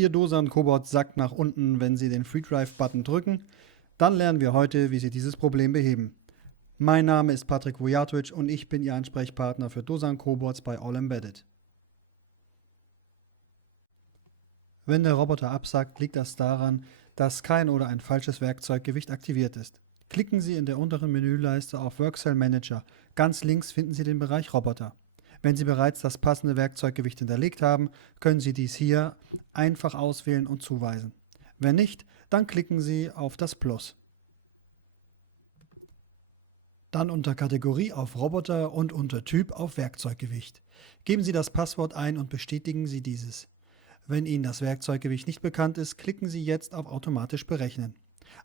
Ihr Dosan-Cobot sackt nach unten, wenn Sie den FreeDrive-Button drücken. Dann lernen wir heute, wie Sie dieses Problem beheben. Mein Name ist Patrick Vujatovic und ich bin Ihr Ansprechpartner für Dosan-Cobots bei All Embedded. Wenn der Roboter absackt, liegt das daran, dass kein oder ein falsches Werkzeuggewicht aktiviert ist. Klicken Sie in der unteren Menüleiste auf Workcell Manager. Ganz links finden Sie den Bereich Roboter. Wenn Sie bereits das passende Werkzeuggewicht hinterlegt haben, können Sie dies hier einfach auswählen und zuweisen. Wenn nicht, dann klicken Sie auf das Plus. Dann unter Kategorie auf Roboter und unter Typ auf Werkzeuggewicht. Geben Sie das Passwort ein und bestätigen Sie dieses. Wenn Ihnen das Werkzeuggewicht nicht bekannt ist, klicken Sie jetzt auf Automatisch berechnen.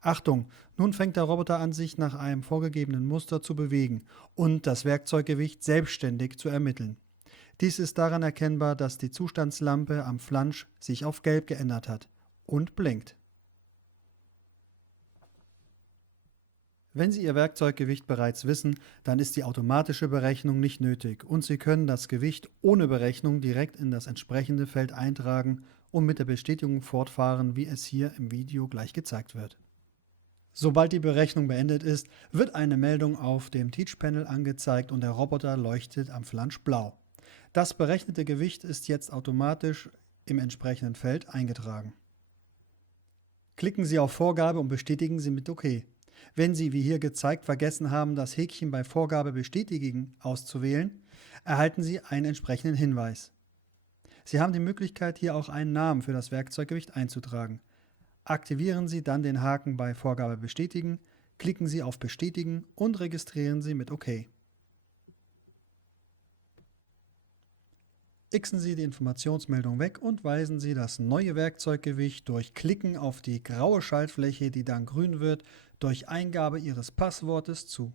Achtung, nun fängt der Roboter an, sich nach einem vorgegebenen Muster zu bewegen und das Werkzeuggewicht selbstständig zu ermitteln. Dies ist daran erkennbar, dass die Zustandslampe am Flansch sich auf Gelb geändert hat und blinkt. Wenn Sie Ihr Werkzeuggewicht bereits wissen, dann ist die automatische Berechnung nicht nötig und Sie können das Gewicht ohne Berechnung direkt in das entsprechende Feld eintragen und mit der Bestätigung fortfahren, wie es hier im Video gleich gezeigt wird. Sobald die Berechnung beendet ist, wird eine Meldung auf dem Teach-Panel angezeigt und der Roboter leuchtet am Flansch blau. Das berechnete Gewicht ist jetzt automatisch im entsprechenden Feld eingetragen. Klicken Sie auf Vorgabe und bestätigen Sie mit OK. Wenn Sie, wie hier gezeigt, vergessen haben, das Häkchen bei Vorgabe bestätigen auszuwählen, erhalten Sie einen entsprechenden Hinweis. Sie haben die Möglichkeit, hier auch einen Namen für das Werkzeuggewicht einzutragen. Aktivieren Sie dann den Haken bei Vorgabe bestätigen, klicken Sie auf Bestätigen und registrieren Sie mit OK. Xen Sie die Informationsmeldung weg und weisen Sie das neue Werkzeuggewicht durch Klicken auf die graue Schaltfläche, die dann grün wird, durch Eingabe Ihres Passwortes zu.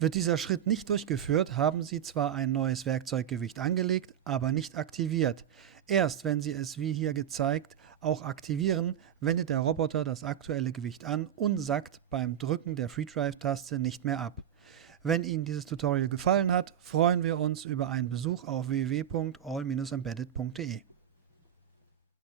Wird dieser Schritt nicht durchgeführt, haben Sie zwar ein neues Werkzeuggewicht angelegt, aber nicht aktiviert. Erst wenn Sie es wie hier gezeigt auch aktivieren, wendet der Roboter das aktuelle Gewicht an und sackt beim Drücken der FreeDrive-Taste nicht mehr ab. Wenn Ihnen dieses Tutorial gefallen hat, freuen wir uns über einen Besuch auf www.all-embedded.de.